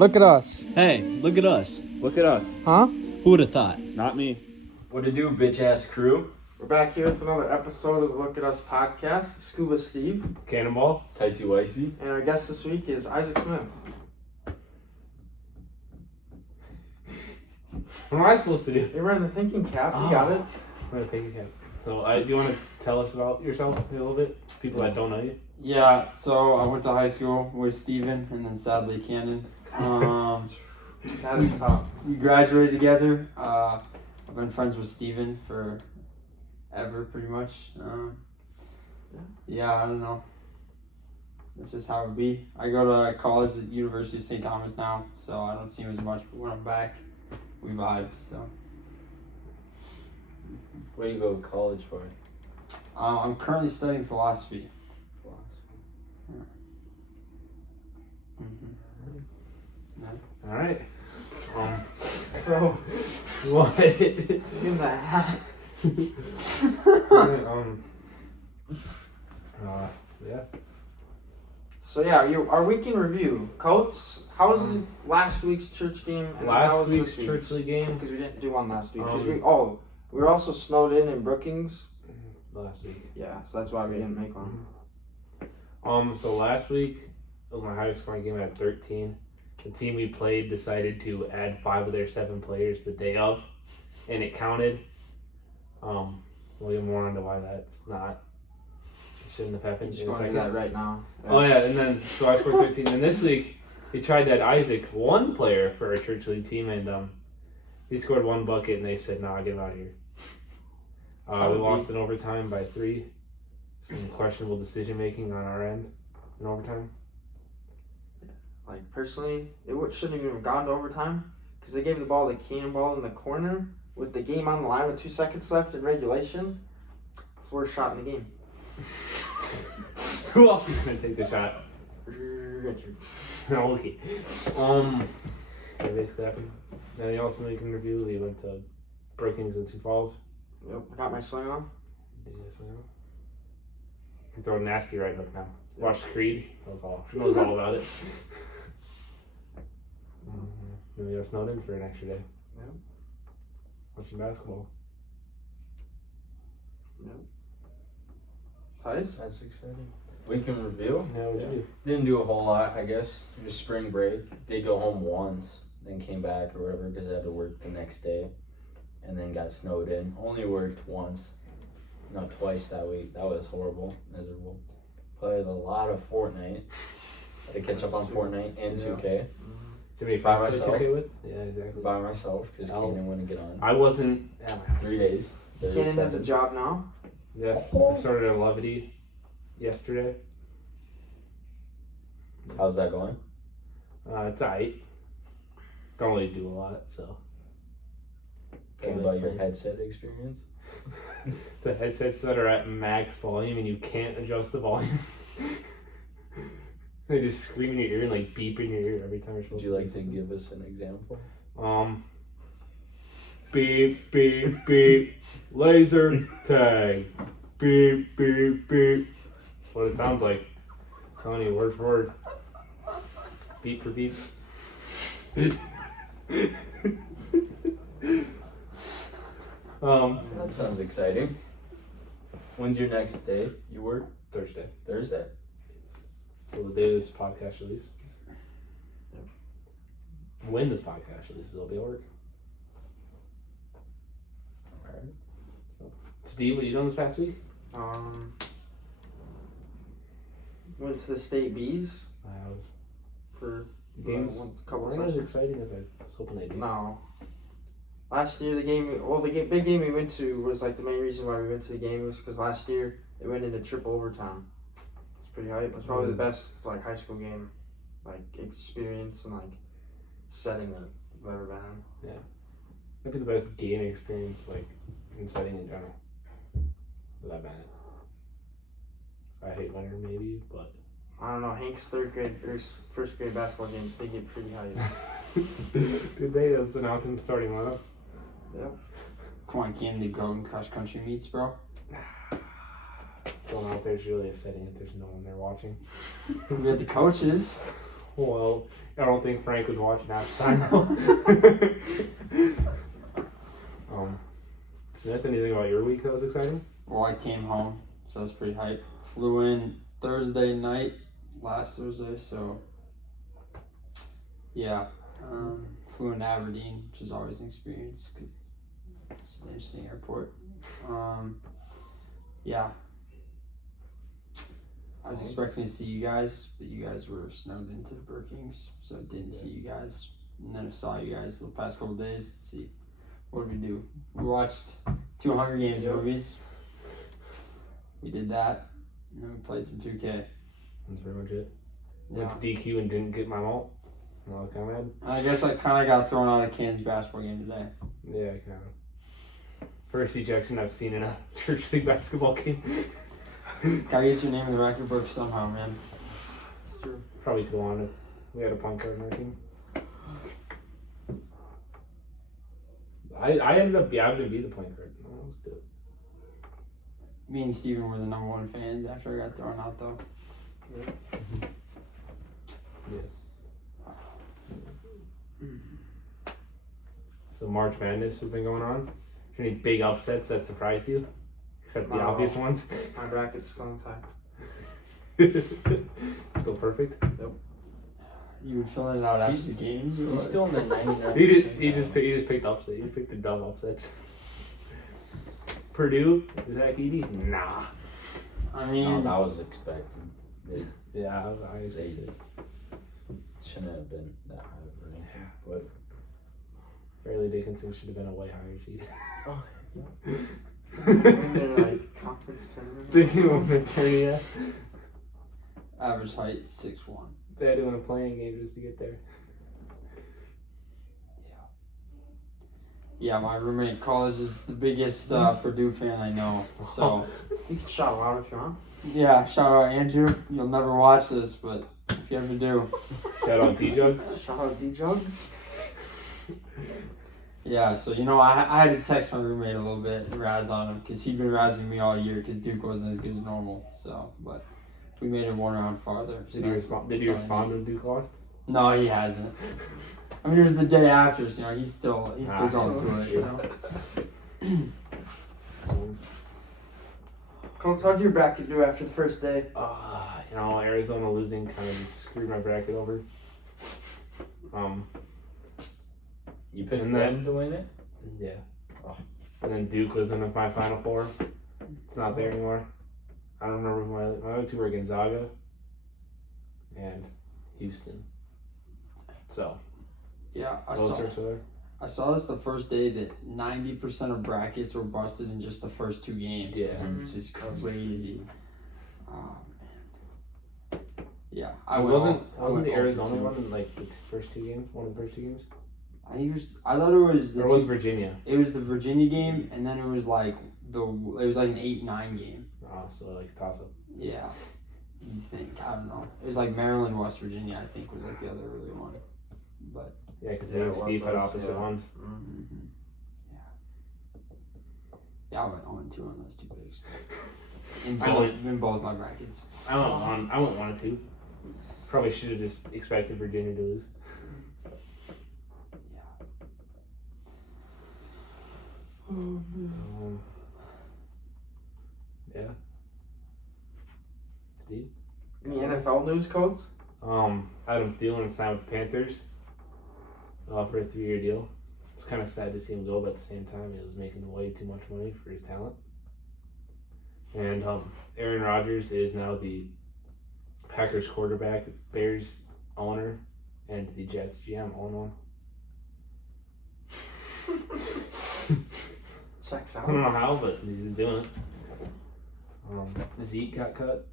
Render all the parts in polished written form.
Look at us. Hey, look at us. Look at us. Huh? Who would have thought? Not me. What to do, bitch ass crew? We're back here with another episode of the Look at Us podcast. Scuba Steve. Cannonball. Ticey Wicey. And our guest this week is Isaac Smith. What am I supposed to do? You're wearing the thinking cap. You got it. I'm gonna take a cap. So, do you want to tell us about yourself a little bit? People that don't know you. Yeah, so I went to high school with Steven and then sadly Cannon. That is tough. We graduated together. I've been friends with Steven for ever, pretty much. Yeah, I don't know. That's just how it be. I go to college at University of St. Thomas now, so I don't see him as much, but when I'm back, we vibe, so. What do you go to college for? I'm currently studying philosophy. All right. Bro, What? give him that hat. Yeah. So yeah, our week in review. Coates, how was last week's church game? And how Last was week's this church league game. Because we didn't do one last week. Because Um, we were also snowed in Brookings. Last week. Yeah, so that's why we didn't make one. So last week it was my highest scoring game at 13. The team we played decided to add 5 of their 7 players the day of, and it counted. We'll get more into why that's not. It shouldn't have happened. Just in a going to do second. that right now. Oh yeah, and then so I scored 13. And this week they tried to add Isaac, one player for our church league team, and he scored 1 bucket, and they said, "Nah, get him out of here." We lost in overtime by 3. Some questionable decision making on our end in overtime. Like, personally, shouldn't even have gone to overtime because they gave the ball to Cannonball in the corner with the game on the line with 2 seconds left in regulation. It's the worst shot in the game. Who else is gonna take the shot? Richard. No, okay. So basically happened. Then also we can review. We went to Brookings and Sioux Falls. Yep, I got my sling off. Did you guys know? You can throw a nasty right hook now. Watch Creed. That was all about it. Then we got snowed in for an extra day. Yep. Watching basketball. Tice? That's exciting. Week in review? Yeah, what'd you do? Didn't do a whole lot, I guess. It was spring break. Did go home once, then came back or whatever because I had to work the next day. And then got snowed in. Only worked once. No, twice that week. That was horrible. Miserable. Played a lot of Fortnite. Had to catch up on Fortnite and 2K. Too many By friends to play myself. 2K with? Yeah, exactly. By myself because Kanan wouldn't get on. I wasn't at my house. 3 days. Cannon has a job now. Yes, I started at Levity yesterday. How's that going? It's alright. Don't really do a lot, so. Tell me about your headset experience. The headsets that are at max volume and you can't adjust the volume. They just scream in your ear and like beep in your ear every time you're Would supposed you to. like to give us an example? Beep, beep, beep. Laser tag. Beep, beep, beep. That's what it sounds like. I'm telling you, word for word. Beep for beep. That sounds exciting. When's your next day? You work Thursday. Thursday? So the day this podcast releases. When this podcast releases, it'll be at work. Alright. Steve, what you done this past week? Went to the state bees I was for games. a couple Weren't as sessions. exciting as I was hoping they'd be. No. Last year, big game we went to was like the main reason why we went to the game was because last year it went into triple overtime. It's pretty hype. It's probably the best like high school game, like experience and like setting that I've ever been in. Might be the best game experience, like in setting in general. That I've been in. I hate winter, maybe, but I don't know. Hank's first grade basketball games, they get pretty hype. good day. That's announcing the starting lineup. Yep. Come on, Cannon, the Golden Cross Country meets, bro. Going out there is really a setting if there's no one there watching. We had the coaches. Well, I don't think Frank was watching halftime. Smith, anything about your week that was exciting? Well, I came home, so that's pretty hype. Flew in Thursday night, last Thursday, so yeah. Flew in Aberdeen, which is always an experience because it's just an interesting airport. Yeah. I was expecting to see you guys, but you guys were snowed into Brookings, so I didn't see you guys. And then I saw you guys the past couple days. Let's see. What did we do? We watched 2 Hunger Games movies. We did that. And then we played some 2K. That's pretty much it. Yeah. Went to DQ and didn't get my malt. I was kind of mad. I guess I kind of got thrown out of Kansas basketball game today. Yeah, kind of. First ejection I've seen in a church league basketball game. Gotta get your name in the record book somehow, man. It's true. Probably could have won if we had a point guard on our team. I ended up having to be the point guard. That was good. Me and Steven were the number 1 fans after I got thrown out, though. So March Madness has been going on. Any big upsets that surprised you? Except the Not at obvious all. ones. My bracket's still intact. Still perfect. You would fill it out after the games? Or He's what? still in the 99. He just picked upset. He picked the dumb upsets. Purdue, Zach Edey? Nah. I No, mean, that was expected. They Yeah, I expected it. shouldn't have been that high of a ranking, but Fairleigh Dickinson should have been a way higher seed. When they're like conference tournament. Did you want to turn yet? average height 6'1". They had to win a playing game just to get there. Yeah, my roommate in college is the biggest Purdue fan I know. So, You can shout him out if you want. yeah, shout out Andrew. You'll never watch this, but if you ever do. Shout out D-Jugs. Shout out D-Jugs. Yeah, so, I had to text my roommate a little bit and razz on him because he'd been razzing me all year because Duke wasn't as good as normal. So, but we made it 1 round farther. So Did you respond when Duke lost? No, he hasn't. I mean, it was the day after, so he's still going through it. Colts, how'd your bracket do after the first day? Arizona losing kind of just screwed my bracket over. you picked And them to win it? Yeah. Oh. And then Duke was in my Final Four. It's not there anymore. I don't remember who my other 2 were Gonzaga and Houston. So, Yeah, I those saw. are so there. I saw this the first day that 90% of brackets were busted in just the first 2 games. Yeah. Which is crazy. Oh, man. Yeah. Wasn't I the went 0 for Arizona 2. one in like the first 2 games? One of the first 2 games? I thought it was Or was Virginia? it was the Virginia game, and then it was like it was like an 8-9 game. Oh, so like a toss up. Yeah. You think, I don't know. It was like Maryland, West Virginia, I think was like the other early one. But Yeah, because Yeah, me it and was Steve had those, opposite yeah. ones. yeah, I went 0-2 on those 2 picks. I went- In both my brackets. I went 1 or 2. Probably should have just expected Virginia to lose. Yeah. Steve? Any NFL news, Colts? Adam Thielen signed with the Panthers for a 3-year deal. It's kind of sad to see him go, but at the same time, he was making way too much money for his talent. And Aaron Rodgers is now the Packers quarterback, Bears owner, and the Jets GM all in one. Checks I out. don't know how, but he's doing it. Zeke got cut.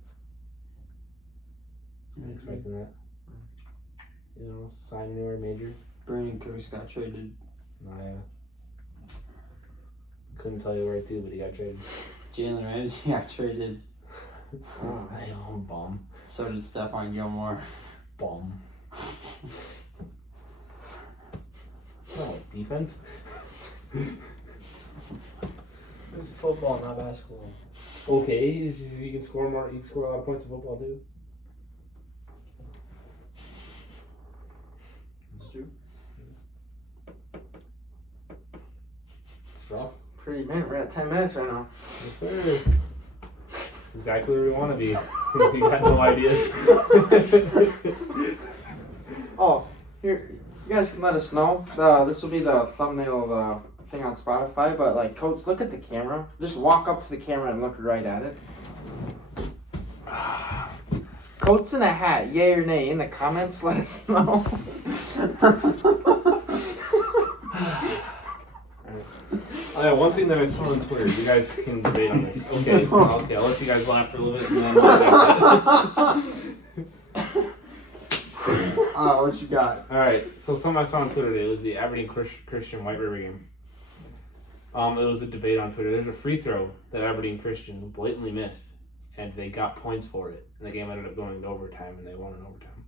I'm expecting that. Sign anywhere major. Brandon Cooks got traded. I couldn't tell you where to, but he got traded. Jalen Ramsey got traded. Oh, bomb. So did Stephon Gilmore. Bomb. Oh, defense? This is football, not basketball. Okay, you can score more. You can score a lot of points in football too. you. It's rough. Pretty minute. We're at 10 minutes right now. Yes, sir. Exactly where we want to be. We got no ideas. Oh, here, you guys can let us know. This will be the thumbnail of the thing on Spotify. But like, Coach, look at the camera. Just walk up to the camera and look right at it. Coats in a hat, yay or nay? In the comments, let us know. One thing that I saw on Twitter, you guys can debate on this. Okay, I'll let you guys laugh for a little bit and then we'll back Oh, what you got? Alright, so something I saw on Twitter today was the Aberdeen Christian White River game. It was a debate on Twitter. There's a free throw that Aberdeen Christian blatantly missed, and they got points for it. And the game ended up going into overtime, and they won in overtime.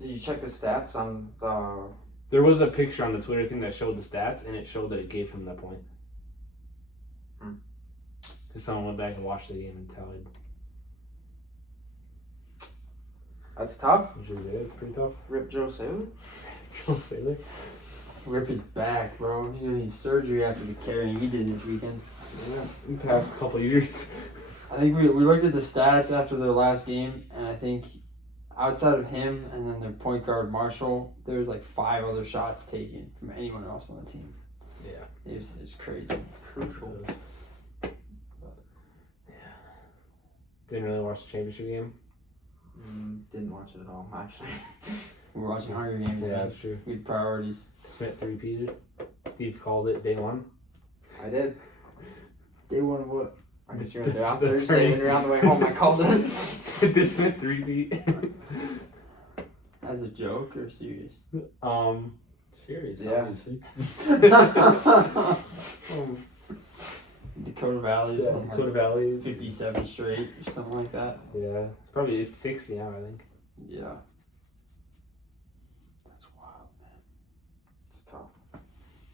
Did you check the stats on the? There was a picture on the Twitter thing that showed the stats, and it showed that it gave him that point. Because someone went back and watched the game and tallied. That's tough. Which is it's pretty tough. Rip Joe Sailor. Joe Sailor. Rip his back, bro. He's doing surgery after the carrying he did this weekend. Yeah, in the past couple of years. I think we looked at the stats after their last game, and I think outside of him and then their point guard Marshall, there was like 5 other shots taken from anyone else on the team. Yeah. It was crazy. It's crucial. Didn't really watch the championship game. Didn't watch it at all, actually. We were watching Hunger Games. Yeah, Man. that's true. We had priorities. Smith three-peated. Steve called it day one. I did. Day one of what? I guess you were there on The Thursday turning. when you were on the way home. I called it. Did Smith three-peat? As a joke or serious? Serious, Yeah. obviously. Dakota Valley's Yeah, won like Dakota Valley. 57 straight or something like that. Yeah, it's 60 now, I think. Yeah. That's wild, man. It's tough.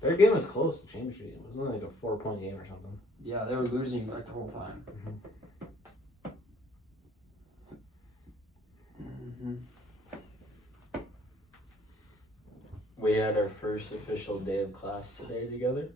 Their game was close. The championship game. It was only like a 4-point game or something. Yeah, they were losing like the whole time. Mm-hmm. We had our first official day of class today together.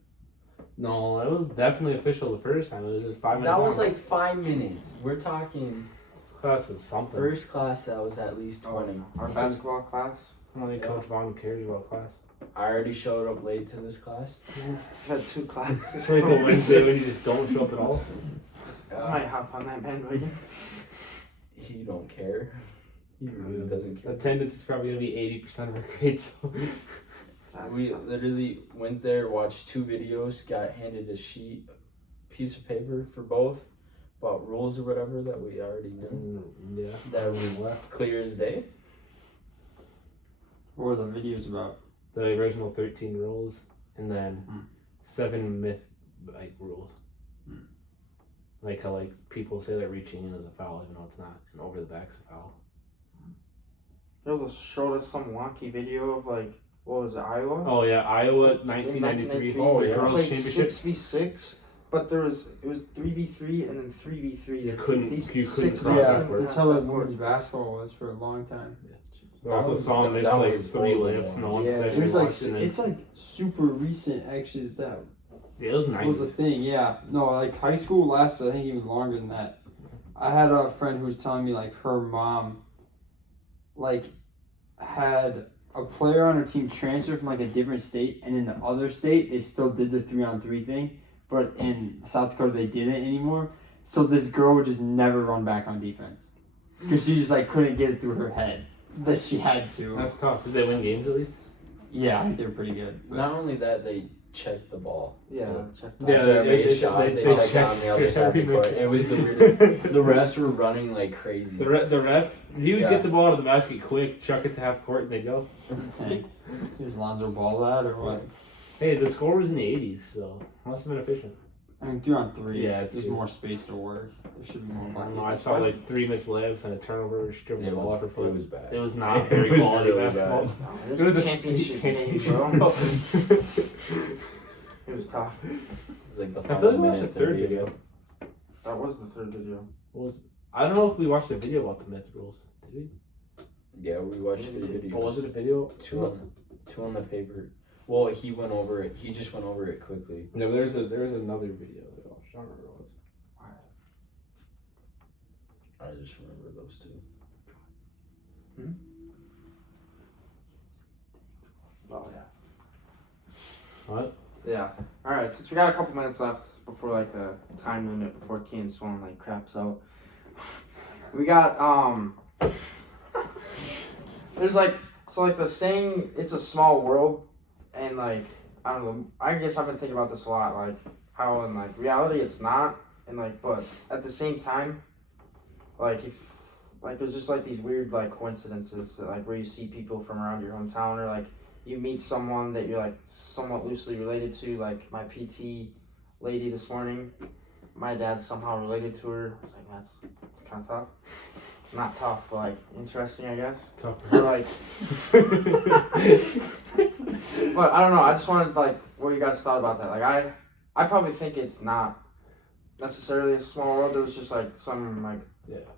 No, that was definitely official the first time. It was just 5 minutes. That was long. like 5 minutes. We're talking This class was something. first class that was at least 20. Our basketball class. I don't think Coach Vaughn cares about class. I already showed up late to this class. I've had 2 classes. It's wait till Wednesday when you just don't show up at all. I might hop on that bandwagon. He don't care. He really doesn't care. Attendance is probably going to be 80% of our grades. So. We literally went there, watched 2 videos, got handed a piece of paper for both, about rules or whatever that we already knew. Yeah. That we left clear as day. What were the videos about? The original 13 rules, and then 7 myth rules. Like how people say that reaching in is a foul even though it's not, and over the back's a foul. They showed us some wonky video of what was it, Iowa? Oh yeah, Iowa 1993. Oh, yeah. Girls Played Championship. 6v6, but it was 3v3 and then 3v3. You couldn't cross that court. That's how like women's basketball was for a long time. We also saw him miss that like was 3 horrible, layups in the one Yeah, possession. There's like watched, and then- it's like super recent actually that yeah, it was was a 90s. thing. Yeah, no, like high school lasted I think even longer than that. I had a friend who was telling me like her mom had a player on her team transfer from like a different state, and in the other state they still did the 3-on-3 thing, but in South Dakota they didn't anymore. So this girl would just never run back on defense because she just like couldn't get it through her head that she had to. That's tough. Did they win games at least? Yeah, I think they're pretty good. Not only that, they checked the ball. Yeah, So check Yeah, after I made they- shots, they they checked checked- on the other side of the every court. match. It was the weirdest. The refs were running like crazy. The ref, he would Yeah. get the ball out of the basket quick, chuck it to half court, and they go. Tank. Is Lonzo Ball that or what? Hey, the score was in the 80s, so must have been efficient. I mean, 3-on-3. Yeah, it's there's true. more space to work. There should be more I don't know, I buckets. saw like 3 missed layups and a turnover, she dribbled the ball off her It foot. was bad. It was not very It was quality really basketball. bad. It was a championship game, bro. It was tough. It was like the I feel final like we watched the minute. third 30. video. That was the 3rd video. I don't know if we watched a video about the myth rules. Did we? Yeah, we watched the video. Or was it a video? 2 on 2 on the paper. Well, he went over it. He just went over it quickly. No, but there's another video that I watched. I don't remember what it was. I just remember those 2. Oh yeah. What? Yeah. All right. Since we got a couple minutes left before like the time limit before Key and Swan like craps out, we got There's like the saying, "It's a small world," and like I don't know. I guess I've been thinking about this a lot, like how in like reality it's not, and like but at the same time, like if like there's just like these weird like coincidences that, like where you see people from around your hometown or like you meet someone that you're like somewhat loosely related to, like my PT lady this morning. My dad's somehow related to her. I was like, that's kind of tough. Not tough, but like interesting, I guess. Tough. But like, but I don't know. I just wanted like what you guys thought about that. Like I probably think it's not necessarily a small world. There was just like some like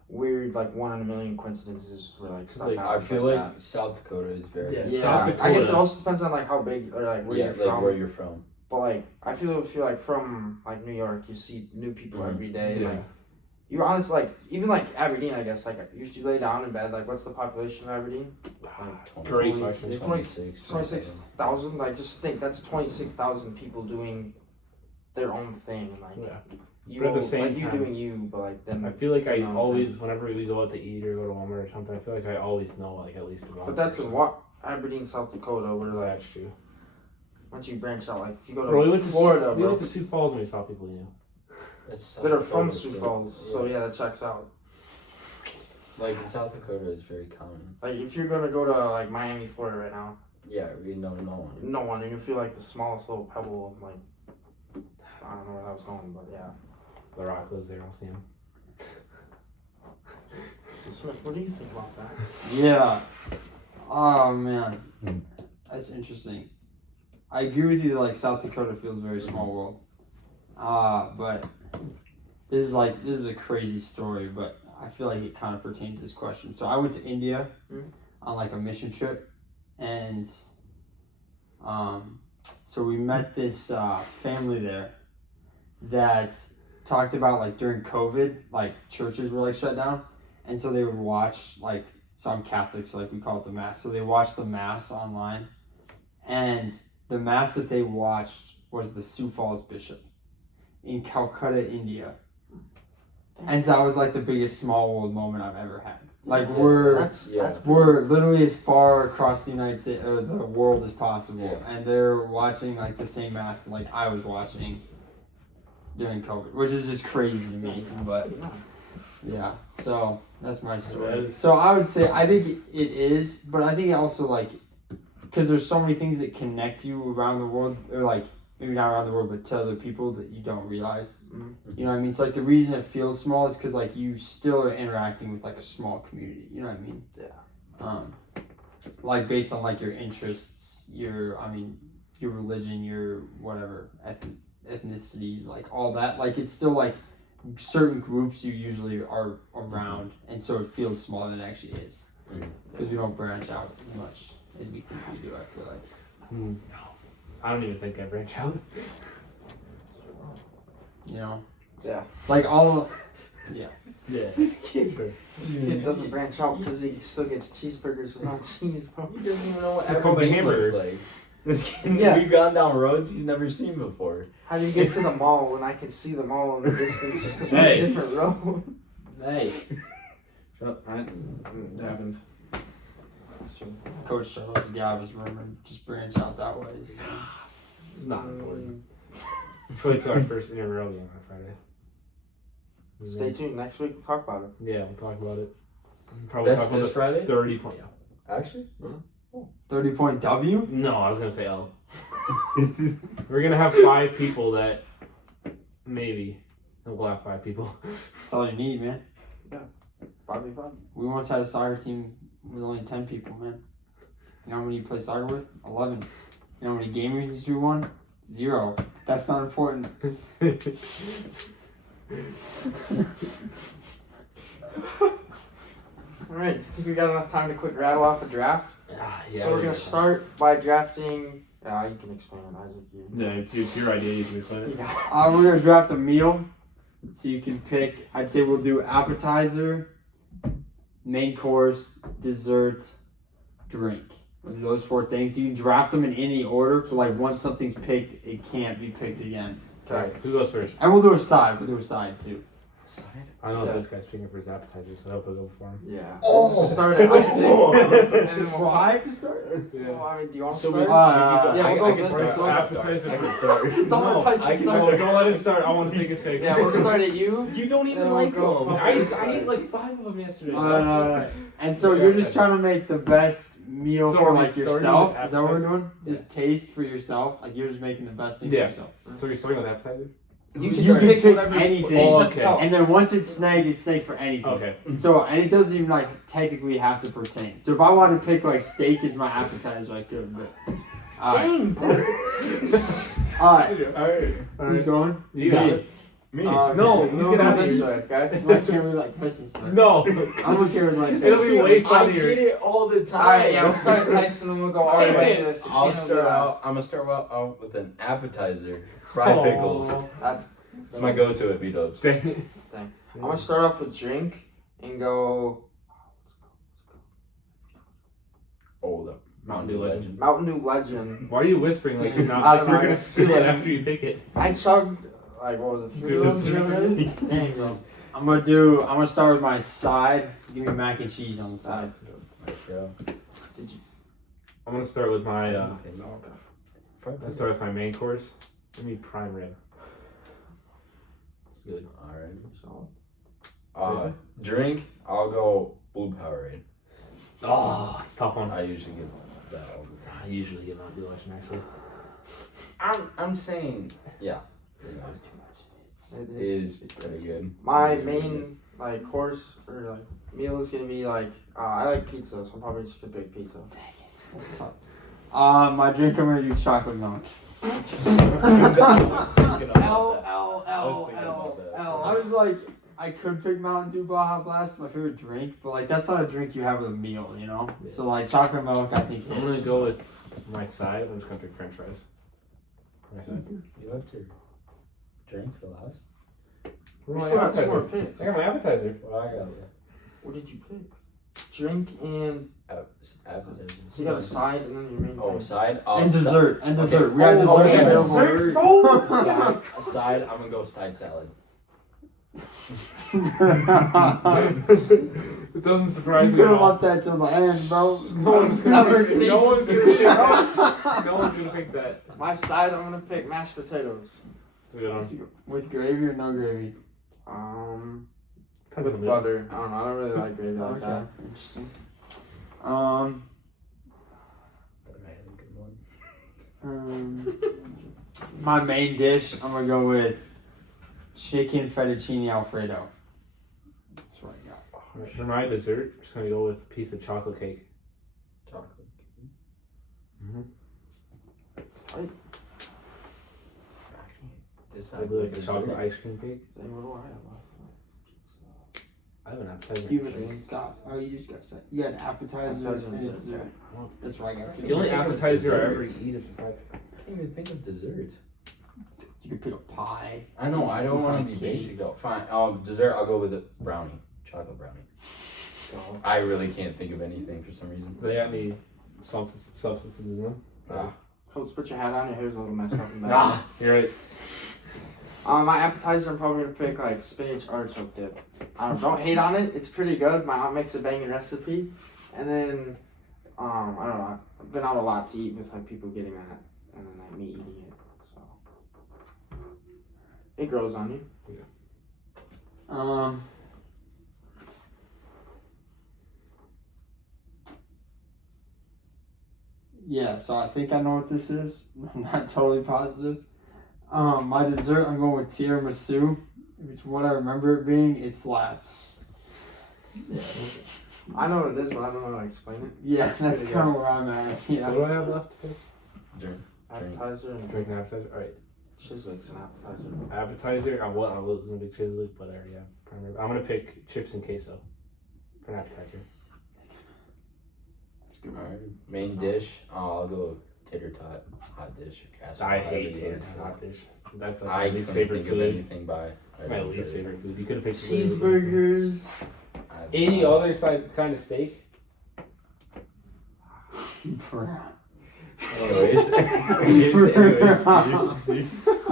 weird like 1 in a million coincidences where like stuff Like, happens. I feel like like South Dakota is very. Yeah. yeah, South I guess it Dakota. also depends on like how big or like where Yeah, you're like from. where you're from. But like I feel like from like New York, you see new people Mhm. every day. Yeah. Like you honestly like even like Aberdeen, I guess like you used to lay down in bed. Like what's the population of Aberdeen? Like Great 26, question. 26. 26,000. Like just think that's 26,000 people doing their own thing. And like Yeah. you, But at the same like you time- doing you, but like then. I feel like I doing their own always, thing. whenever we go out to eat or go to Walmart or something, I feel like I always know like at least one. But that's in person. what Aberdeen, South Dakota, where like That's true. once you branch out, like if you go to Bro, we went to Florida, we bro, went to Sioux Falls and we saw people we knew. It's South that are from Dakota, Sioux so- Falls. So yeah, that checks out. Like in South Dakota, it's very common. Like if you're gonna go to like Miami, Florida right now, Yeah, we know no one. no one, and you feel like the smallest little pebble of like I don't know where that was going, but yeah. The Rock lives there. I'll see him. So Smith, what do you think about that? Yeah. Oh man, that's interesting. I agree with you that like South Dakota feels very small world. But this is a crazy story, but I feel like it kind of pertains to this question. So I went to India on like a mission trip, and so we met this family there that talked about like during COVID, like churches were like shut down, and so they would watch like. So I'm Catholic, so like we call it the Mass. So they watched the Mass online, and the Mass that they watched was the Sioux Falls Bishop in Calcutta, India. And so that was like the biggest small world moment I've ever had. Like That's we're literally as far across the United States or the world as possible, and they're watching like the same Mass that like I was watching during COVID, which is just crazy to me. But yeah, so that's my story. So I would say I think it is, but I think it also like because there's so many things that connect you around the world, or like maybe not around the world, but to other people that you don't realize. You know what I mean? So like the reason it feels small is because like you still are interacting with like a small community. You know what I mean? Yeah. Like based on like your interests, your religion, your whatever ethnicities, like all that. Like it's still like certain groups you usually are around, and so it feels smaller than it actually is because we don't branch out as much as we think we do. I feel like I don't even think I branch out. you know, Yeah. like all. Yeah. This kid, Sure. this kid doesn't branch out because he still gets cheeseburgers without cheese, bro. He doesn't even know what It's called the Aberdeen looks hamburger. like. This kid, Yeah. we've gone down roads he's never seen before. How do you get to the mall when I can see the mall in the distance just because we're Hey. on a different road? Hey. Shut up, right? It happens. That's true. Coach Charles' job is room and just branch out that way. So. It's not important. Let's wait till our first intramural game on Friday. Stay tuned. Next week we'll talk about it. Yeah, we'll talk about it. We'll probably That's talk about this the Friday? 30 point. Yeah. Actually? 30-point W? No, I was gonna say L. We're gonna have 5 people that maybe we'll have 5 people. That's all you need, man. 5v5. We once had a soccer team with only 10 people, man. You know how many you play soccer with? 11. You know how many game reviews we won? 0. That's not important. All right. Think we got enough time to quick rattle off a draft? So we're gonna start by drafting. You can explain it, Isaac. Yeah, it's your idea. You can explain it. Yeah. We're gonna draft a meal, so you can pick. I'd say we'll do appetizer, main course, dessert, drink. We'll do those 4 things. You can draft them in any order, but like once something's picked, it can't be picked again. Alright, who goes first? And we'll do a side. We'll do a side too. I don't know what this guy's picking for his appetizer, so I hope I go for him. Yeah. Oh. Start at Isaac. And then Well, I have to start. Well, I mean, do you want to So we, start? yeah, Yeah, we'll I go can this start. way. Appetizer. I can start. It's all about Tyson's I can start. Don't let him start. I want to take his pick. Yeah, we'll start at you. You don't even Then like we'll go- them. I ate like 5 of them yesterday. No. And so you're just trying to make the best meal So for are we like starting yourself. with Is that what we're doing? appetizer? Just taste for yourself. Like you're just making the best thing Yeah. for yourself. So you're starting with appetizer? You You can can pick pick whatever. anything. You just have Okay. to tell. And then once it's snagged, it's snagged for anything. Okay. So and it doesn't even like technically have to pertain. So if I wanted to pick like steak as my appetizer, I could. But Dang, bro. Alright. Alright. Who's going? You got it. Me. No, you We'll get go out of this here. way, okay? Why can't we like Tyson start? No. I'm okay with like It'll be way I funnier. get it all the time. Alright, yeah, we'll start at Tyson and we'll go all the way to this. I'll Volcano start Glass. out. I'm gonna start out with an appetizer. Fried pickles. Oh. That's. It's my go-to at B-Dubs. Dang it. I'm gonna start off with drink and go Hold up. Mountain Dew Legend. Mountain Dew Legend. Why are you whispering like you're not? I don't You're know, gonna I spill feel it it. after you pick it. I chugged like what was it, 3 of those the other day? Dang, bro. I'm gonna start with my side. Give me mac and cheese on the side. I'm gonna start with my. Fried Let's start with my main course. Give me prime rib. It's good. Alright. Drink. I'll go blue Powerade. Oh, it's a tough one. I usually get that all the time. I usually get Mountain Dew Legend actually. I'm saying, yeah. It is pretty good. My main like course or like meal is gonna be like I like pizza, so I'm probably just gonna pick pizza. That's tough. My drink, I'm gonna do chocolate milk. I was thinking about L that. L I was L thinking L about that. I L. was like, I could pick Mountain Dew Baja Blast, my favorite drink, but like that's not a drink you have with a meal, you know? Yeah. So like chocolate milk, I think I'm gonna hits. go with my side. I'm just gonna pick French fries. My side. You left your drink for last? We My still got 2 more appetizer. picks. I got my appetizer. What I got? What did you pick? Drink and Appetizer. so you got a side and then your main. Oh, thing. side. And dessert, and Okay. dessert. We got Oh, dessert and available. dessert? Oh! Side. A side. I'm gonna go side salad. It doesn't surprise You me. could at have all. left that till the end, bro. No one's That gonna was pick. safe No one's as gonna can be, pick. bro. No one's gonna pick that. My side, I'm gonna pick mashed potatoes. It's a good one. With gravy or no gravy? Depends on With the- butter. I don't know. I don't really like gravy like that. Interesting. That might have a good one. My main dish, I'm gonna go with chicken fettuccine alfredo. That's what I got. For my dessert, I'm just gonna go with a piece of chocolate cake. Chocolate. It's tight. Maybe like a chocolate ice cream cake. Dang, what do I have left? I have an appetizer. You just got. Oh, you just got set. You got an appetizer Appetizer and and it's dessert. dessert. That's what I got too. The only Think of appetizer I ever dessert. eat is a fried I can't even think of dessert. You could pick a pie. I know. I don't want to be Cake. basic though. Fine. Dessert. I'll go with a brownie. Chocolate brownie. I really can't think of anything for some reason. They got any substances in them? Coach, put your hat on. Your hair's a little messed up in the back. Ah, you're right. My appetizer, I'm probably gonna pick like spinach artichoke dip. Don't hate on it. It's pretty good. My aunt makes a banging recipe. And then, I don't know. I've been out a lot to eat with like people getting that, and then like me eating it. So it grows on you. Yeah, so I think I know what this is. I'm not totally positive. My dessert, I'm going with tiramisu. If it's what I remember it being, it slaps. I know what it is, but I don't know how to explain it. Yeah, It's that's pretty kind of where I'm at. So Yeah. what do I have left to pick? Drink. Appetizer and Drink and appetizer. All right. Chislick's an appetizer. Appetizer. I was gonna pick chislic, but I already have prime rib. I'm gonna pick chips and queso for an appetizer. It's a good All one. right. Main dish. I'll go tater tot, hot dish, or casserole. I however hate you tater wanna say tot it. dish. That's like I my couldn't least favorite think of food. anything by. My least favorite food. You could have picked Cheeseburgers. Any other kind of steak? Anyways, Steve.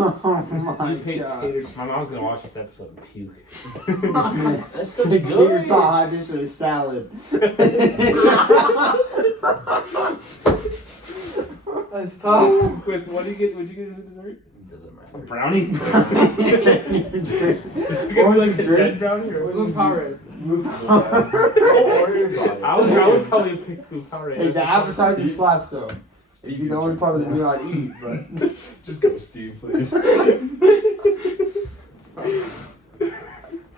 Oh my You picked god. tater. My mom's gonna watch this episode and puke. That's such Big tater good. tot hot dish with a salad. That's tough. Quick, what do you get? What'd you get as a dessert? Doesn't A matter. brownie. Is it What gonna was be like his a drink? dead brownie or? Blue Powerade. Don't worry about it. I would probably have picked blue Powerade. Hey, the appetizer slaps though. Steve, It'd be the only part of the meal I'd eat, but Just go, Steve, please.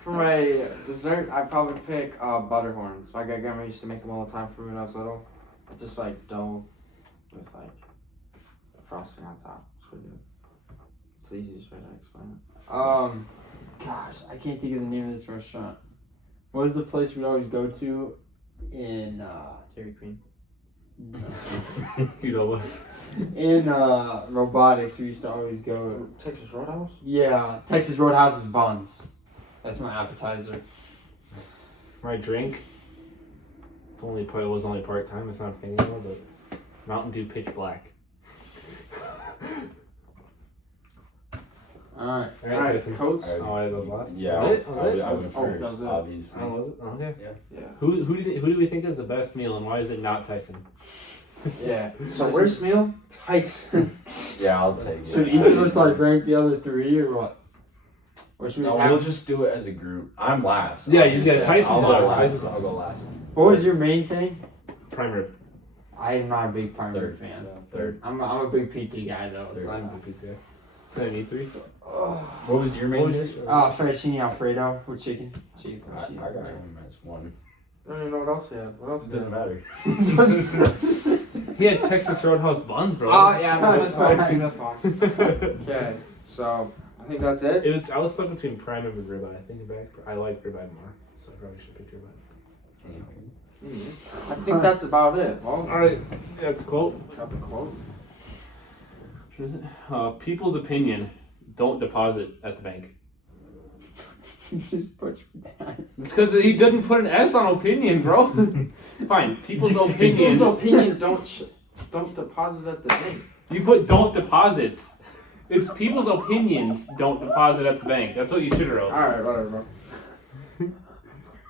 For my dessert, I'd probably pick butterhorns. My grandma used to make them all the time for me when I was little. It's just like dough with like frosting on top. It's pretty good. It's the easiest way to explain it. gosh, I can't think of the name of this restaurant. What is the place we always go to in Dairy Queen. You know what? in robotics? We used to always go. Texas Roadhouse? Yeah, Texas Roadhouse's buns. That's my appetizer. My drink. It was only part time. It's not a thing anymore. But Mountain Dew Pitch Black. Alright. Alright, Tyson. Coats? Oh, that was last. Yeah, Was it? Was it? I went Oh, first, that was it. obviously. Oh, was it? Okay. Yeah. Who do we think is the best meal, and why is it not Tyson? Yeah. So worst meal? Tyson. Yeah, I'll take it. Should each of us like rank the other three or what? Or should we No, just have? we'll just do it as a group. I'm last. Yeah, you get Tyson's I'll go last. last. Tyson's I'll go last. What was your main thing? Prime rib. I'm not a big prime rib Third. fan. Third. I'm a big pizza guy though. Third. I'm the pizza guy. So I need 3. What was your main dish? Fettuccine Alfredo with chicken. I got him as one. I don't even know what else he had. What else It he doesn't had? matter. He had Texas Roadhouse buns, bro. Oh, yeah, That's that's fine. fine. That's fine. Okay, so I think that's it. I was stuck between prime rib and ribeye. I think I like ribeye more, so I probably should pick ribeye. I think that's about it. Well, All right, got the quote. got the quote. What is it? People's opinion: don't deposit at the bank. Just put your down. It's because he didn't put an S on opinion, bro. Fine, people's opinions. People's opinion don't deposit at the bank. You put don't deposits. It's people's opinions don't deposit at the bank. That's what you should have wrote. Alright, whatever, bro.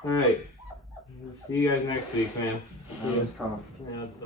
All right. See you guys next week, man. See you guys, Connor. Yeah, that's